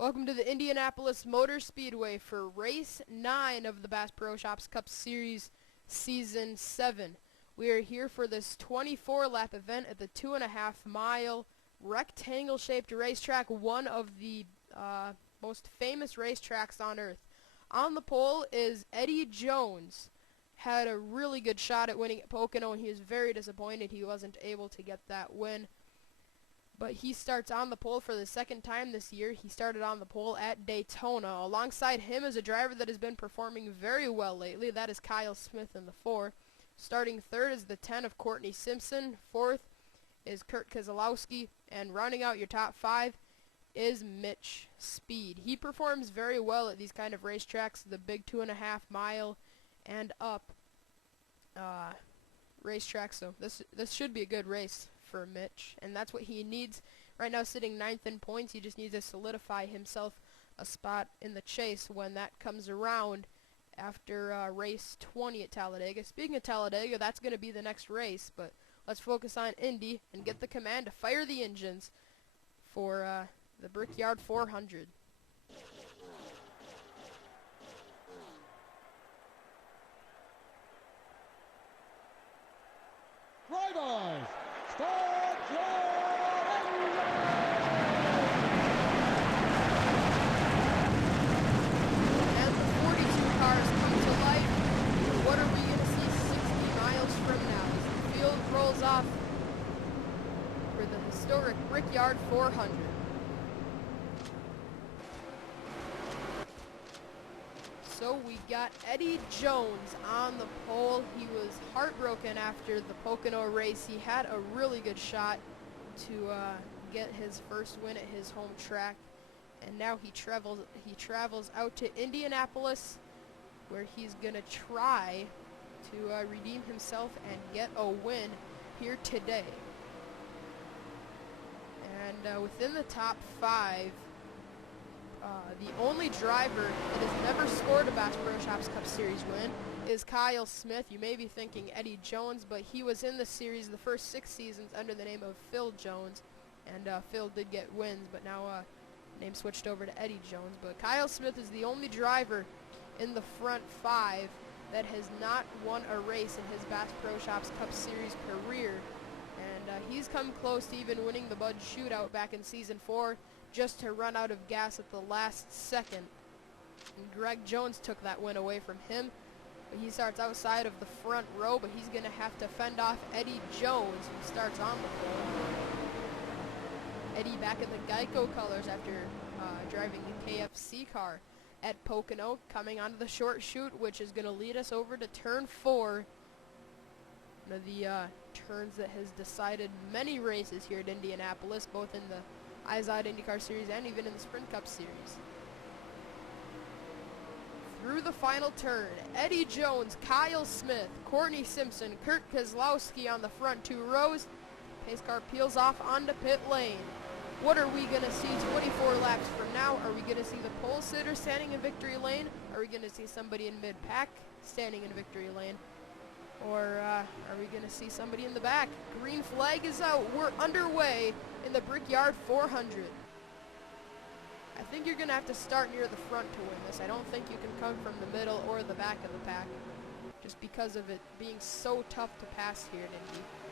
Welcome to the Indianapolis Motor Speedway for Race 9 of the Bass Pro Shops Cup Series Season 7. We are here for this 24-lap event at the 2.5-mile rectangle-shaped racetrack, one of the most famous racetracks on Earth. On the pole is Eddie Jones. Had a really good shot at winning at Pocono, and he was very disappointed he wasn't able to get that win. But he starts on the pole for the second time this year. He started on the pole at Daytona. Alongside him is a driver that has been performing very well lately. That is Kyle Smith in the 4. Starting third is the 10 of Courtney Simpson. Fourth is Kurt Keselowski. And rounding out your top 5 is Mitch Speed. He performs very well at these kind of racetracks, the big 2.5-mile and up racetrack. So this should be a good race for Mitch, and that's what he needs right now. Sitting 9th in points, he just needs to solidify himself a spot in the chase when that comes around after race 20 at Talladega. Speaking of Talladega, that's going to be the next race, but let's focus on Indy and get the command to fire the engines for the Brickyard 400. Drivers, start your engine! As the 42 cars come to life, what are we going to see 60 miles from now as the field rolls off for the historic Brickyard 400? So we got Eddie Jones on the pole. He was heartbroken after the Pocono race. He had a really good shot to get his first win at his home track, and now he travels out to Indianapolis, where he's gonna try to redeem himself and get a win here today. And within the top 5, the only driver that has never scored a Bass Pro Shops Cup Series win is Kyle Smith. You may be thinking Eddie Jones, but he was in the series the first 6 seasons under the name of Phil Jones, and Phil did get wins, but now name switched over to Eddie Jones. But Kyle Smith is the only driver in the front 5 that has not won a race in his Bass Pro Shops Cup Series career, and he's come close to even winning the Bud Shootout back in Season 4, just to run out of gas at the last second. And Greg Jones took that win away from him. But he starts outside of the front row, but he's going to have to fend off Eddie Jones, who starts on the pole. Eddie back in the Geico colors after driving the KFC car at Pocono, coming onto the short chute, which is going to lead us over to turn 4. One of the turns that has decided many races here at Indianapolis, both in the IZOD IndyCar Series and even in the Sprint Cup Series. Through the final turn, Eddie Jones, Kyle Smith, Courtney Simpson, Kurt Keselowski on the front 2 rows. Pace car peels off onto pit lane. What are we going to see 24 laps from now? Are we going to see the pole sitter standing in victory lane? Are we going to see somebody in mid-pack standing in victory lane? Or are we going to see somebody in the back? Green flag is out. We're underway in the Brickyard 400. I think you're going to have to start near the front to win this. I don't think you can come from the middle or the back of the pack, just because of it being so tough to pass here at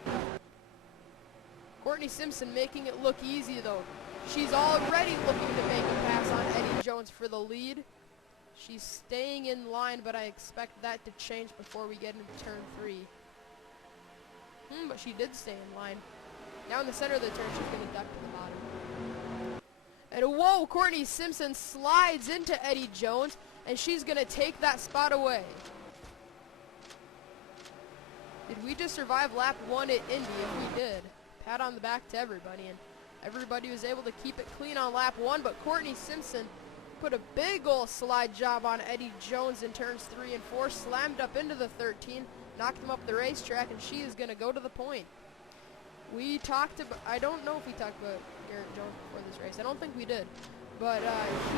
Indy. Courtney Simpson making it look easy, though. She's already looking to make a pass on Eddie Jones for the lead. She's staying in line, but I expect that to change before we get into turn 3. But she did stay in line. Now in the center of the turn, she's going to duck to the bottom. And whoa, Courtney Simpson slides into Eddie Jones, and she's going to take that spot away. Did we just survive lap 1 at Indy? If we did, pat on the back to everybody, and everybody was able to keep it clean on lap 1, but Courtney Simpson put a big ol' slide job on Eddie Jones in turns 3 and 4, slammed up into the 13, knocked him up the racetrack, and she is going to go to the point. We talked about, I don't know if we talked about Garrett Jones before this race. I don't think we did. But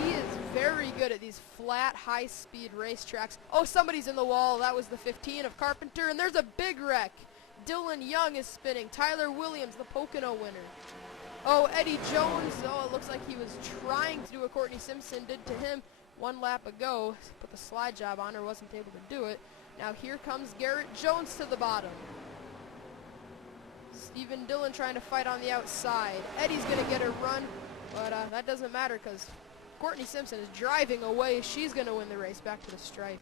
he is very good at these flat, high-speed racetracks. Oh, somebody's in the wall. That was the 15 of Carpenter, and there's a big wreck. Dylan Young is spinning. Tyler Williams, the Pocono winner. Oh, Eddie Jones, oh, it looks like he was trying to do what Courtney Simpson did to him 1 lap ago. Put the slide job on her, wasn't able to do it. Now here comes Garrett Jones to the bottom. Stephen Dillon trying to fight on the outside. Eddie's going to get a run, but that doesn't matter because Courtney Simpson is driving away. She's going to win the race back to the stripe.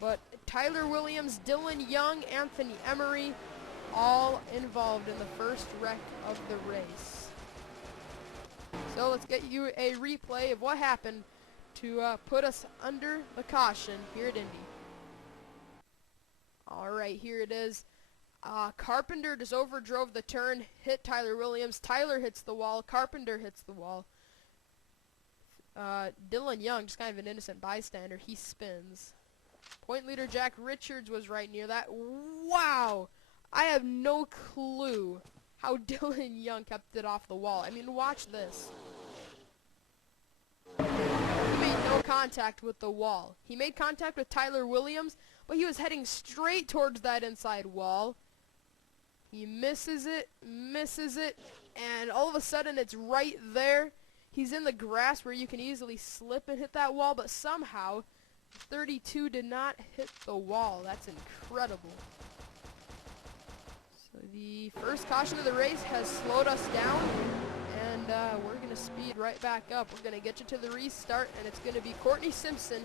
But Tyler Williams, Dylan Young, Anthony Emery, all involved in the first wreck of the race. So let's get you a replay of what happened to put us under the caution here at Indy. All right, here it is. Carpenter just overdrove the turn, hit Tyler Williams. Tyler hits the wall. Carpenter hits the wall. Dylan Young, just kind of an innocent bystander, he spins. Point leader Jack Richards was right near that. Wow! I have no clue how Dylan Young kept it off the wall. I mean, watch this. He made no contact with the wall. He made contact with Tyler Williams, but he was heading straight towards that inside wall. He misses it, and all of a sudden it's right there. He's in the grass where you can easily slip and hit that wall, but somehow 32 did not hit the wall. That's incredible. So the first caution of the race has slowed us down, and we're going to speed right back up. We're going to get you to the restart, and it's going to be Courtney Simpson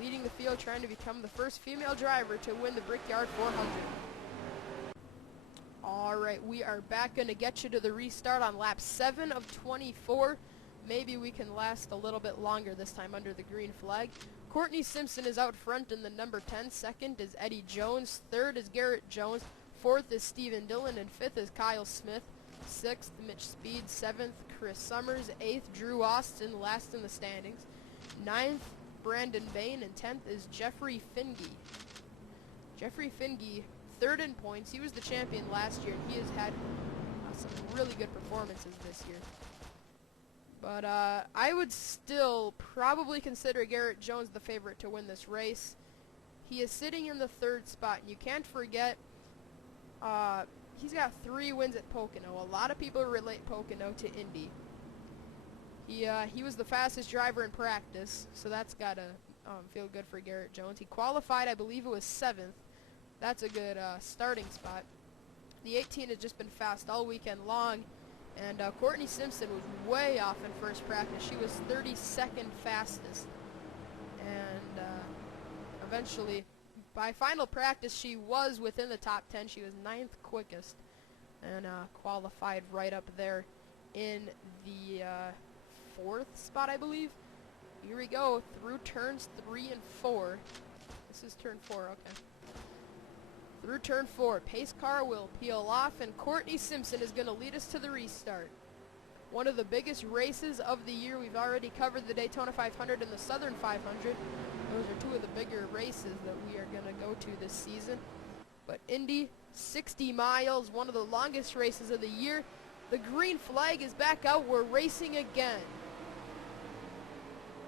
leading the field, trying to become the first female driver to win the Brickyard 400. Alright, we are back, going to get you to the restart on lap 7 of 24. Maybe we can last a little bit longer this time under the green flag. Courtney Simpson is out front in the number 10. Second is Eddie Jones. Third is Garrett Jones. Fourth is Stephen Dillon. And fifth is Kyle Smith. Sixth, Mitch Speed. Seventh, Chris Summers. Eighth, Drew Austin, last in the standings. Ninth, Brandon Bain. And 10th is Jeffrey Finge. Jeffrey Finge, third in points. He was the champion last year, and he has had some really good performances this year. But I would still probably consider Garrett Jones the favorite to win this race. He is sitting in the third spot, and you can't forget he's got 3 wins at Pocono. A lot of people relate Pocono to Indy. He was the fastest driver in practice, so that's got to feel good for Garrett Jones. He qualified, I believe it was 7th. That's a good starting spot. The 18 has just been fast all weekend long. And Courtney Simpson was way off in first practice. She was 32nd fastest. And eventually, by final practice, she was within the top 10. She was 9th quickest and qualified right up there in the 4th spot, I believe. Here we go, through turns 3 and 4. This is turn 4, okay. Through turn 4, pace car will peel off, and Courtney Simpson is going to lead us to the restart. One of the biggest races of the year. We've already covered the Daytona 500 and the Southern 500. Those are 2 of the bigger races that we are going to go to this season. But Indy, 60 miles, one of the longest races of the year. The green flag is back out. We're racing again.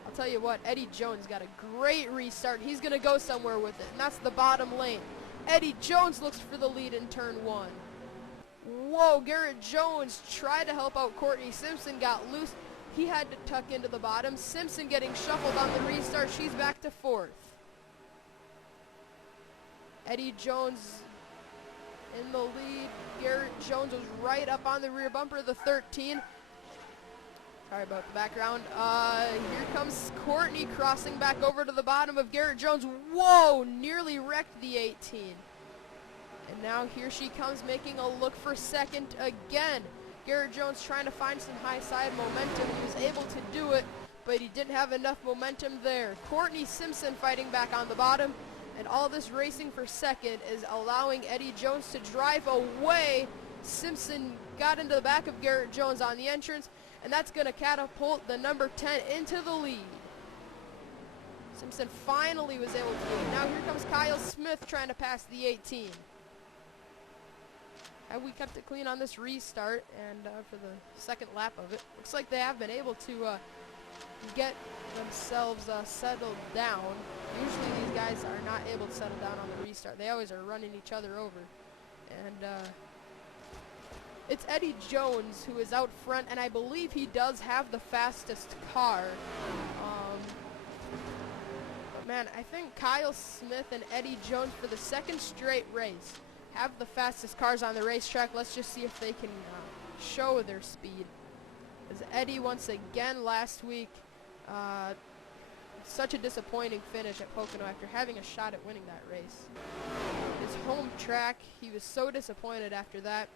I'll tell you what, Eddie Jones got a great restart. He's going to go somewhere with it, and that's the bottom lane. Eddie Jones looks for the lead in turn 1. Whoa, Garrett Jones tried to help out Courtney Simpson, got loose. He had to tuck into the bottom. Simpson getting shuffled on the restart. She's back to 4th. Eddie Jones in the lead. Garrett Jones was right up on the rear bumper of the 13. Sorry about the background. Here comes Courtney crossing back over to the bottom of Garrett Jones. Whoa, nearly wrecked the 18. And now here she comes making a look for second again. Garrett Jones trying to find some high side momentum. He was able to do it, but he didn't have enough momentum there. Courtney Simpson fighting back on the bottom, and all this racing for second is allowing Eddie Jones to drive away. Simpson got into the back of Garrett Jones on the entrance, and that's going to catapult the number 10 into the lead. Simpson finally was able to lead. Now here comes Kyle Smith trying to pass the 18. And we kept it clean on this restart, and for the second lap of it, looks like they have been able to get themselves settled down. Usually these guys are not able to settle down on the restart. They always are running each other over. And It's Eddie Jones who is out front, and I believe he does have the fastest car. But man, I think Kyle Smith and Eddie Jones for the second straight race have the fastest cars on the racetrack. Let's just see if they can show their speed. As Eddie once again last week, such a disappointing finish at Pocono after having a shot at winning that race. His home track, he was so disappointed after that,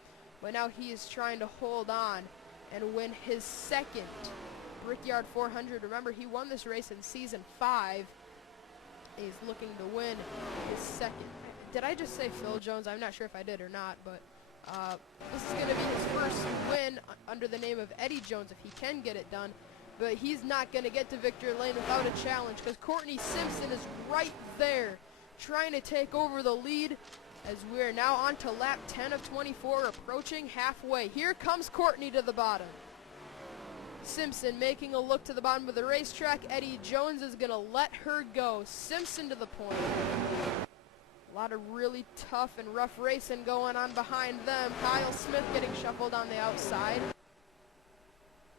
but now he is trying to hold on and win his second Brickyard 400. Remember, he won this race in season 5. He's looking to win his second. Did I just say Phil Jones? I'm not sure if I did or not, but this is going to be his first win under the name of Eddie Jones if he can get it done. But he's not going to get to victory lane without a challenge, because Courtney Simpson is right there trying to take over the lead as we're now on to lap 10 of 24, approaching halfway. Here comes Courtney to the bottom. Simpson making a look to the bottom of the racetrack. Eddie Jones is going to let her go. Simpson to the point. A lot of really tough and rough racing going on behind them. Kyle Smith getting shuffled on the outside.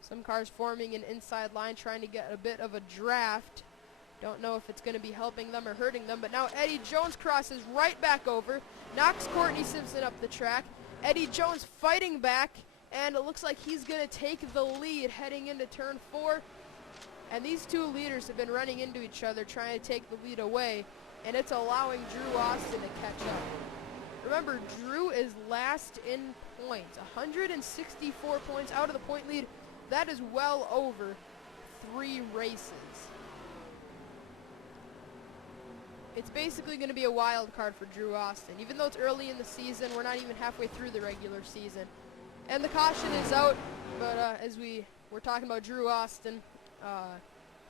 Some cars forming an inside line, trying to get a bit of a draft. Don't know if it's going to be helping them or hurting them, but now Eddie Jones crosses right back over, knocks Courtney Simpson up the track. Eddie Jones fighting back, and it looks like he's going to take the lead heading into turn 4. And these two leaders have been running into each other, trying to take the lead away, and it's allowing Drew Austin to catch up. Remember, Drew is last in points, 164 points out of the point lead. That is well over 3 races. It's basically going to be a wild card for Drew Austin. Even though it's early in the season, we're not even halfway through the regular season. And the caution is out, but as we're talking about Drew Austin,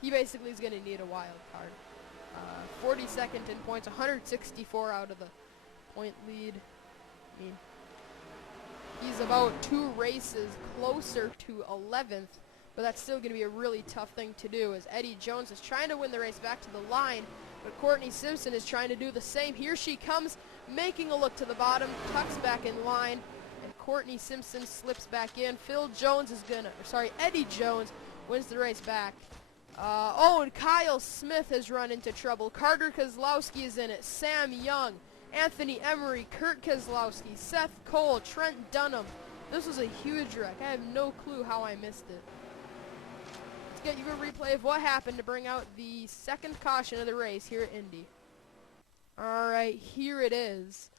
he basically is going to need a wild card. 42nd in points, 164 out of the point lead. I mean, he's about 2 races closer to 11th, but that's still going to be a really tough thing to do, as Eddie Jones is trying to win the race back to the line, but Courtney Simpson is trying to do the same. Here she comes, making a look to the bottom, tucks back in line, and Courtney Simpson slips back in. Eddie Jones wins the race back. And Kyle Smith has run into trouble. Carter Kozlowski is in it. Sam Young, Anthony Emery, Kurt Keselowski, Seth Cole, Trent Dunham. This was a huge wreck. I have no clue how I missed it. Let's get you a replay of what happened to bring out the second caution of the race here at Indy. Alright, here it is.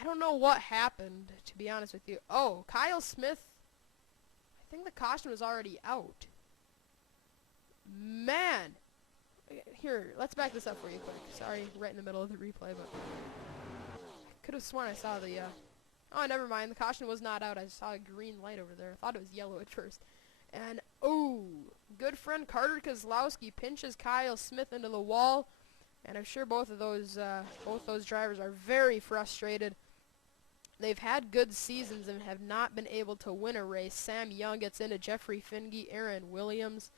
I don't know what happened, to be honest with you. Oh, Kyle Smith, I think the caution was already out. Man. Here, let's back this up for you quick. Sorry, right in the middle of the replay, but could have sworn I saw the, oh, never mind. The caution was not out. I saw a green light over there. I thought it was yellow at first. And, good friend Carter Kozlowski pinches Kyle Smith into the wall. And I'm sure both those drivers are very frustrated. They've had good seasons and have not been able to win a race. Sam Young gets into Jeffrey Finge, Aaron Williams.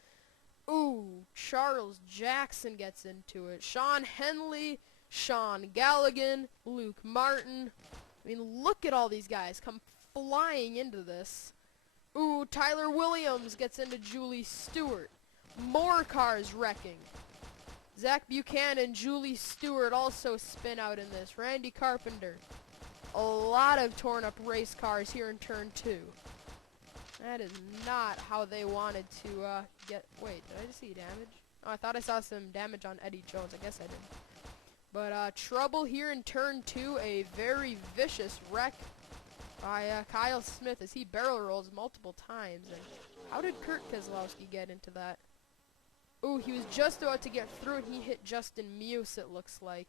Charles Jackson gets into it. Sean Henley, Sean Galligan, Luke Martin. I mean, look at all these guys come flying into this. Tyler Williams gets into Julie Stewart. More cars wrecking. Zach Buchanan, Julie Stewart also spin out in this. Randy Carpenter. A lot of torn up race cars here in turn 2. That is not how they wanted to get... Wait, did I just see damage? Oh, I thought I saw some damage on Eddie Jones. I guess I didn't. But trouble here in turn 2. A very vicious wreck by Kyle Smith as he barrel rolls multiple times. And how did Kurt Keselowski get into that? He was just about to get through and he hit Justin Muse, it looks like.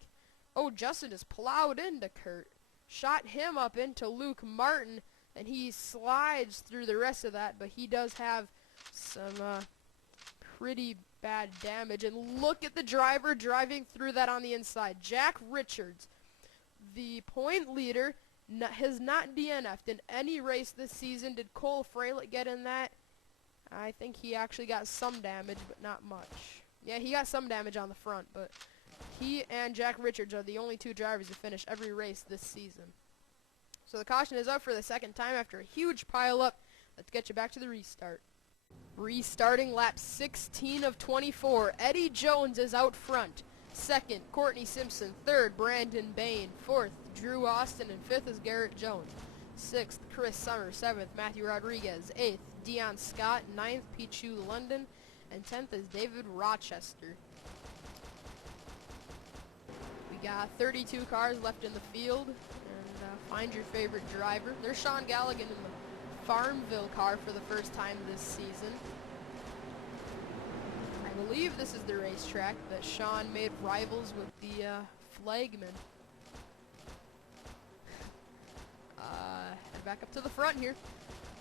Justin just plowed into Kurt. Shot him up into Luke Martin, and he slides through the rest of that, but he does have some pretty bad damage. And look at the driver driving through that on the inside. Jack Richards, the point leader, has not DNF'd in any race this season. Did Cole Fraylett get in that? I think he actually got some damage, but not much. Yeah, he got some damage on the front, but he and Jack Richards are the only 2 drivers to finish every race this season. So the caution is out for the second time after a huge pileup. Let's get you back to the restart. Restarting lap 16 of 24. Eddie Jones is out front. Second, Courtney Simpson. Third, Brandon Bain. Fourth, Drew Austin. And fifth is Garrett Jones. Sixth, Chris Summers. Seventh, Matthew Rodriguez. Eighth, Dion Scott. Ninth, Pichu London. And 10th is David Rochester. We got 32 cars left in the field. And find your favorite driver. There's Sean Galligan in the Farmville car for the first time this season. I believe this is the racetrack that Sean made rivals with the flagman. Head back up to the front here.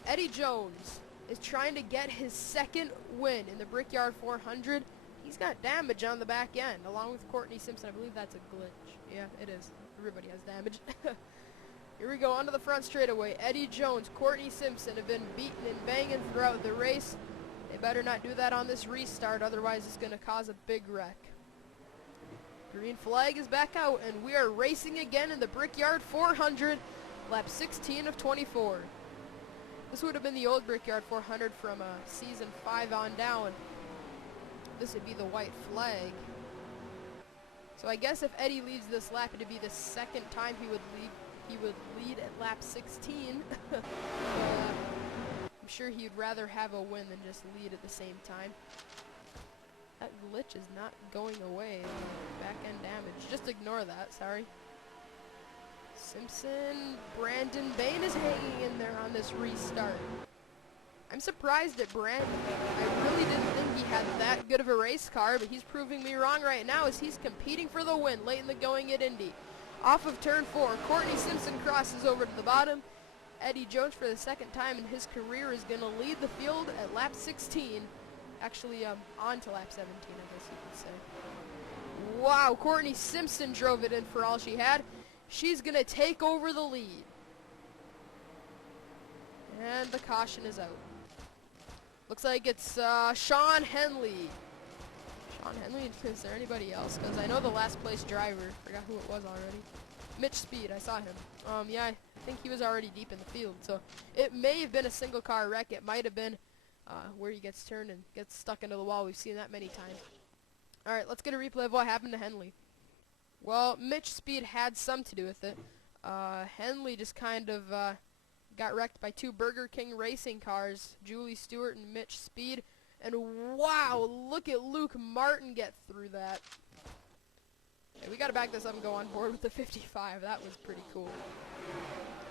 Eddie Jones is trying to get his second win in the Brickyard 400. He's got damage on the back end, along with Courtney Simpson. I believe that's a glitch. Yeah, it is. Everybody has damage. Here we go, onto the front straightaway. Eddie Jones, Courtney Simpson have been beaten and banging throughout the race. They better not do that on this restart, otherwise it's going to cause a big wreck. Green flag is back out, and we are racing again in the Brickyard 400, lap 16 of 24. This would have been the old Brickyard 400 from season 5 on down. This would be the white flag. So I guess if Eddie leads this lap, it would be the second time he would lead at lap 16. I'm sure he'd rather have a win than just lead at the same time. That glitch is not going away. Back end damage. Just ignore that, sorry. Simpson, Brandon Bain is hanging in there on this restart. I'm surprised at Brandon. I really didn't think he had that good of a race car, but he's proving me wrong right now as he's competing for the win late in the going at Indy. Off of turn 4, Courtney Simpson crosses over to the bottom. Eddie Jones, for the second time in his career, is going to lead the field at lap 16. Actually, on to lap 17, I guess you could say. Wow, Courtney Simpson drove it in for all she had. She's going to take over the lead. And the caution is out. Looks like it's Sean Henley. Sean Henley? Is there anybody else? Because I know the last place driver. Forgot who it was already. Mitch Speed, I saw him. Yeah, I think he was already deep in the field. So it may have been a single car wreck. It might have been where he gets turned and gets stuck into the wall. We've seen that many times. Alright, let's get a replay of what happened to Henley. Well, Mitch Speed had some to do with it. Henley just kind of got wrecked by two Burger King racing cars, Julie Stewart and Mitch Speed. And wow, look at Luke Martin get through that. Okay, we got to back this up and go on board with the 55. That was pretty cool.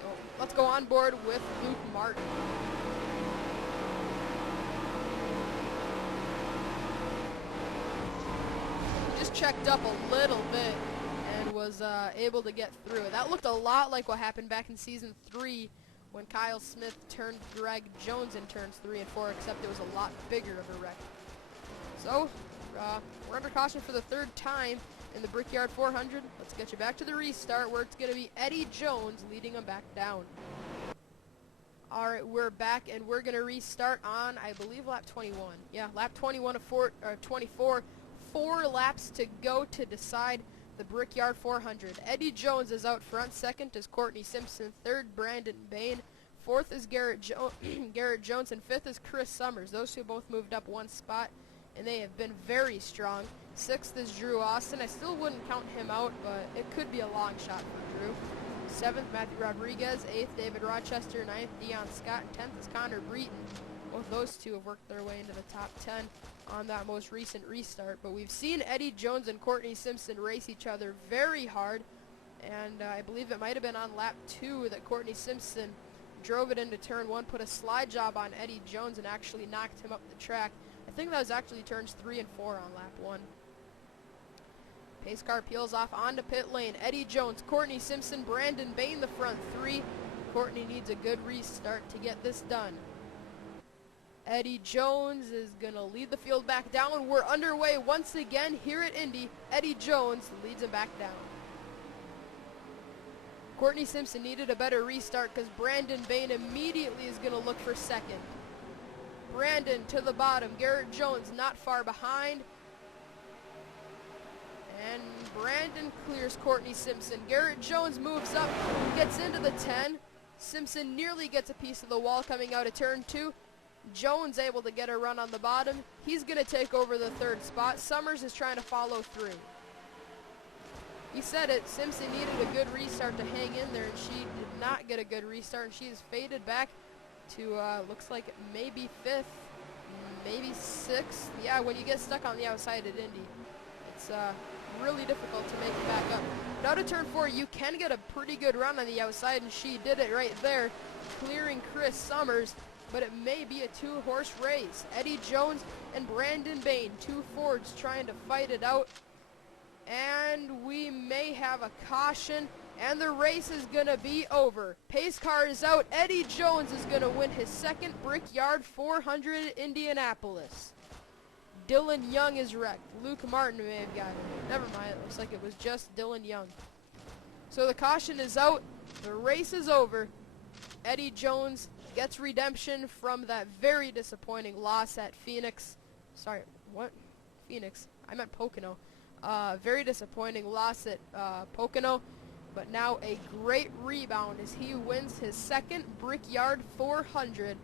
So, let's go on board with Luke Martin. He just checked up a little bit and was able to get through it. That looked a lot like what happened back in Season 3 when Kyle Smith turned Greg Jones in turns 3 and 4, except it was a lot bigger of a wreck. So, we're under caution for the third time in the Brickyard 400. Let's get you back to the restart where it's going to be Eddie Jones leading them back down. Alright, we're back and we're going to restart on, I believe, lap 21. Yeah, lap 21 of 24. 4 laps to go to decide the Brickyard 400. Eddie Jones is out front. Second is Courtney Simpson. Third, Brandon Bain. Fourth is Garrett Jones. And fifth is Chris Summers. Those two both moved up one spot, and they have been very strong. Sixth is Drew Austin. I still wouldn't count him out, but it could be a long shot for Drew. Seventh, Matthew Rodriguez. Eighth, David Rochester. Ninth, Dion Scott. And 10th is Connor Breton. Both those two have worked their way into the top 10 on that most recent restart. But we've seen Eddie Jones and Courtney Simpson race each other very hard. And I believe it might have been on lap 2 that Courtney Simpson drove it into turn 1, put a slide job on Eddie Jones, and actually knocked him up the track. I think that was actually turns 3 and 4 on lap 1. Pace car peels off onto pit lane. Eddie Jones, Courtney Simpson, Brandon Bain the front 3. Courtney needs a good restart to get this done. Eddie Jones is going to lead the field back down. We're underway once again here at Indy. Eddie Jones leads him back down. Courtney Simpson needed a better restart because Brandon Bain immediately is going to look for second. Brandon to the bottom. Garrett Jones not far behind. And Brandon clears Courtney Simpson. Garrett Jones moves up, gets into the 10. Simpson nearly gets a piece of the wall coming out of turn 2. Jones able to get a run on the bottom. He's going to take over the third spot. Summers is trying to follow through. He said it, Simpson needed a good restart to hang in there, and she did not get a good restart, and she is faded back to, looks like maybe 5th, maybe 6th. Yeah, when you get stuck on the outside at Indy, it's really difficult to make it back up. Now to turn 4, you can get a pretty good run on the outside, and she did it right there, clearing Chris Summers, but it may be a 2-horse race. Eddie Jones and Brandon Bain, 2 Fords trying to fight it out. And we may have a caution, and the race is going to be over. Pace car is out. Eddie Jones is going to win his second Brickyard 400 at Indianapolis. Dylan Young is wrecked. Luke Martin may have gotten it. Never mind, it looks like it was just Dylan Young. So the caution is out. The race is over. Eddie Jones gets redemption from that very disappointing loss at Phoenix. Sorry, what? Phoenix. I meant Pocono. Very disappointing loss at Pocono, but now a great rebound as he wins his second Brickyard 400,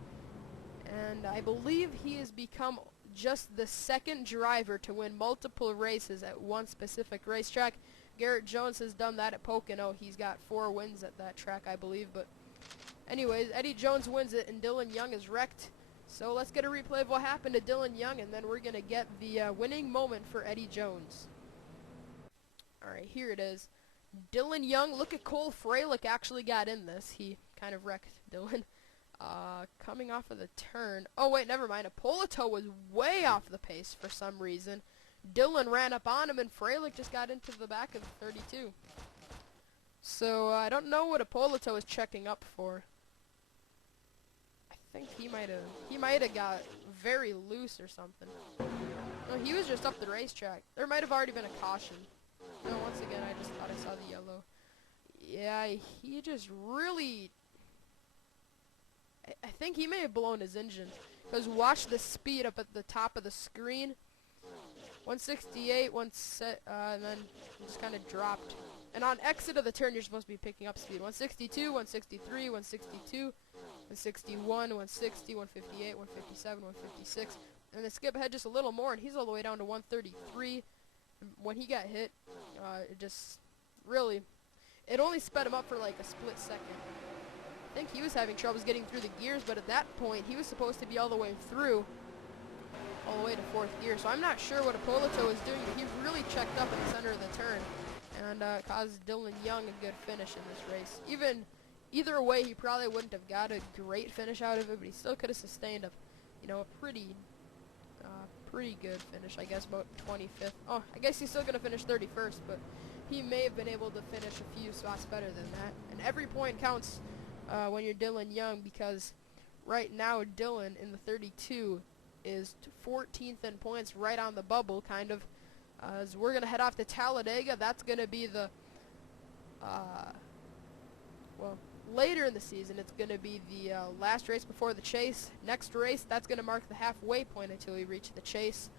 and I believe he has become just the second driver to win multiple races at one specific racetrack. Garrett Jones has done that at Pocono. He's got 4 wins at that track, I believe, but anyways, Eddie Jones wins it, and Dylan Young is wrecked. So let's get a replay of what happened to Dylan Young, and then we're going to get the winning moment for Eddie Jones. Alright, here it is. Dylan Young, look at Cole Freilich actually got in this. He kind of wrecked Dylan. Coming off of the turn. Oh, wait, never mind. Ippolito was way off the pace for some reason. Dylan ran up on him, and Freilich just got into the back of the 32. So, I don't know what Ippolito is checking up for. I think he might have got very loose or something. No, he was just up the racetrack. There might have already been a caution. No, once again, I just thought I saw the yellow. Yeah, he just really... I think he may have blown his engine. Because watch the speed up at the top of the screen. 168, and then just kind of dropped. And on exit of the turn, you're supposed to be picking up speed. 162, 163, 162, 161, 160, 158, 157, 156. And then skip ahead just a little more, and he's all the way down to 133. When he got hit, it just really, it only sped him up for like a split second. I think he was having troubles getting through the gears, but at that point, he was supposed to be all the way through, all the way to 4th gear. So I'm not sure what Ippolito was doing, but he really checked up in the center of the turn and caused Dylan Young a good finish in this race. Either way, he probably wouldn't have got a great finish out of it, but he still could have sustained a pretty good finish, I guess, about 25th. Oh, I guess he's still going to finish 31st, but he may have been able to finish a few spots better than that. And every point counts when you're Dylan Young, because right now Dylan in the 32 is 14th in points, right on the bubble, kind of. As we're going to head off to Talladega. That's going to be the, later in the season, it's going to be the last race before the chase. Next race, that's going to mark the halfway point until we reach the chase.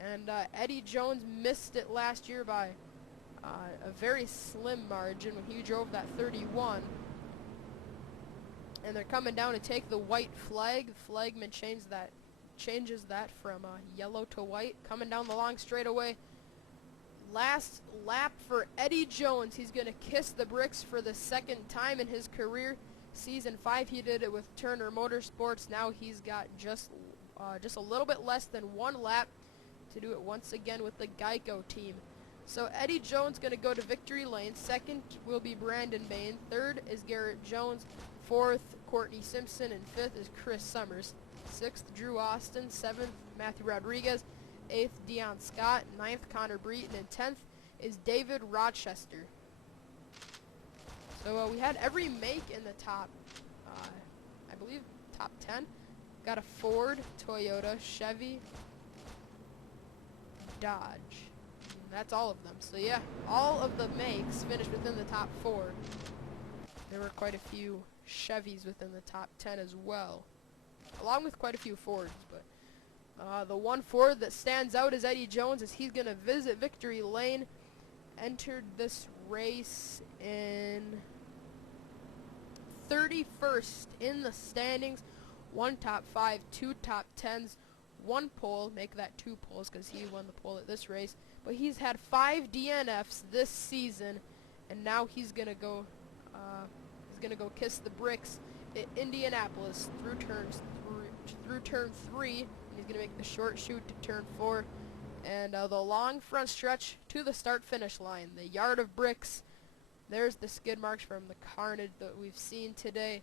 And Eddie Jones missed it last year by a very slim margin when he drove that 31. And they're coming down to take the white flag. The flagman changes that from yellow to white. Coming down the long straightaway. Last lap for Eddie Jones. He's going to kiss the bricks for the second time in his career. Season 5, he did it with Turner Motorsports. Now he's got just a little bit less than 1 lap to do it once again with the Geico team. So Eddie Jones going to go to victory lane. Second will be Brandon Bain. Third is Garrett Jones. Fourth, Courtney Simpson. And fifth is Chris Summers. Sixth, Drew Austin. Seventh, Matthew Rodriguez. 8th, Dion Scott. 9th, Connor Breton. And 10th is David Rochester. So we had every make in the top, I believe, top 10. Got a Ford, Toyota, Chevy, Dodge. And that's all of them. So yeah, all of the makes finished within the top 4. There were quite a few Chevys within the top 10 as well, along with quite a few Fords. But the one Ford that stands out is Eddie Jones, as he's going to visit victory lane. Entered this race in 31st in the standings. 1 top 5, 2 top 10s, 1 pole. Make that 2 poles because he won the pole at this race. But he's had 5 DNFs this season, and now he's gonna go kiss the bricks at Indianapolis through turn 3. And he's gonna make the short shoot to turn 4, and the long front stretch to the start-finish line. The yard of bricks. There's the skid marks from the carnage that we've seen today.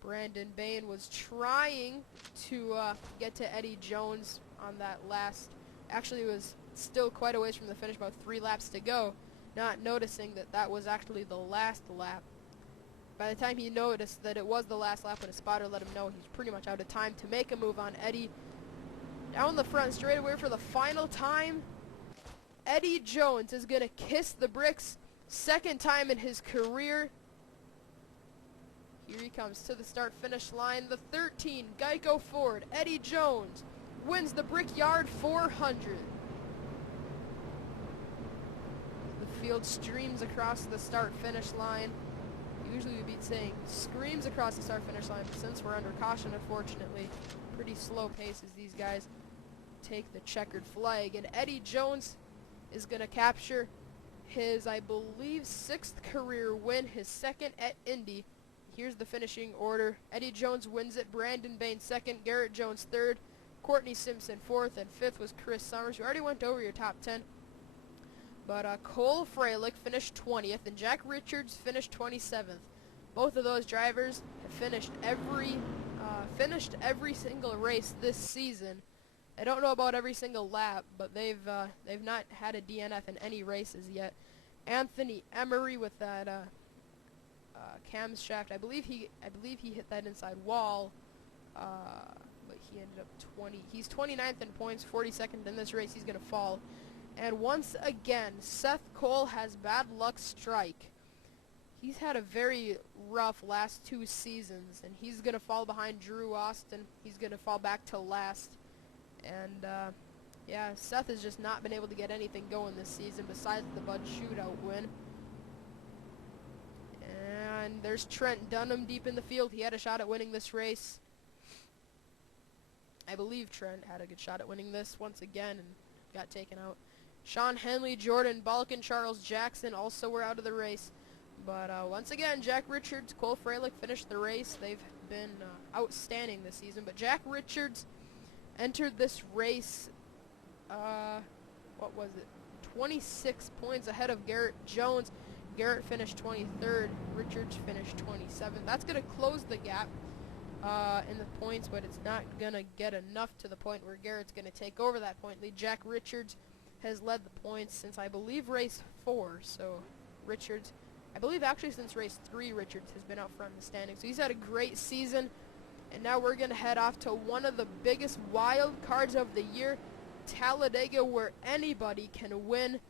Brandon Bain was trying to get to Eddie Jones on that last. Actually, it was still quite a ways from the finish, about 3 laps to go, not noticing that that was actually the last lap. By the time he noticed that it was the last lap, when a spotter let him know, he's pretty much out of time to make a move on Eddie. Down the front straightaway for the final time, Eddie Jones is going to kiss the bricks, 2nd time in his career. Here he comes to the start-finish line. The 13 Geico Ford, Eddie Jones, wins the Brickyard 400. The field streams across the start-finish line. Usually we'd be saying screams across the start-finish line, but since we're under caution, unfortunately, pretty slow pace as these guys take the checkered flag. And Eddie Jones is going to capture his, I believe, 6th career win, his 2nd at Indy. Here's the finishing order. Eddie Jones wins it. Brandon Bain 2nd. Garrett Jones 3rd. Courtney Simpson 4th. And 5th was Chris Summers. You already went over your top 10. But Cole Freilich finished 20th. And Jack Richards finished 27th. Both of those drivers have finished every single race this season. I don't know about every single lap, but they've not had a DNF in any races yet. Anthony Emery with that camshaft. I believe he hit that inside wall, but he ended up 20. He's 29th in points, 42nd in this race. He's gonna fall. And once again, Seth Cole has bad luck strike. He's had a very rough last 2 seasons, and he's gonna fall behind Drew Austin. He's gonna fall back to last. And yeah, Seth has just not been able to get anything going this season besides the Bud Shootout win. And there's Trent Dunham deep in the field. He had a shot at winning this race. I believe Trent had a good shot at winning this once again and got taken out. Sean Henley, Jordan Balkin, Charles Jackson also were out of the race. But once again, Jack Richards, Cole Freilich finished the race. They've been outstanding this season. But Jack Richards entered this race, what was it, 26 points ahead of Garrett Jones. Garrett finished 23rd. Richards finished 27th. That's going to close the gap in the points, but it's not going to get enough to the point where Garrett's going to take over that point lead. Jack Richards has led the points since, I believe, race 4. So Richards, I believe actually since race 3, Richards has been out front in the standings. So he's had a great season. And now we're going to head off to one of the biggest wild cards of the year, Talladega, where anybody can win.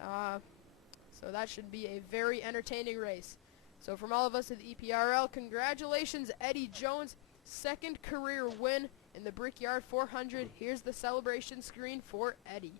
So that should be a very entertaining race. So from all of us at the EPRL, congratulations, Eddie Jones, 2nd career win in the Brickyard 400. Here's the celebration screen for Eddie.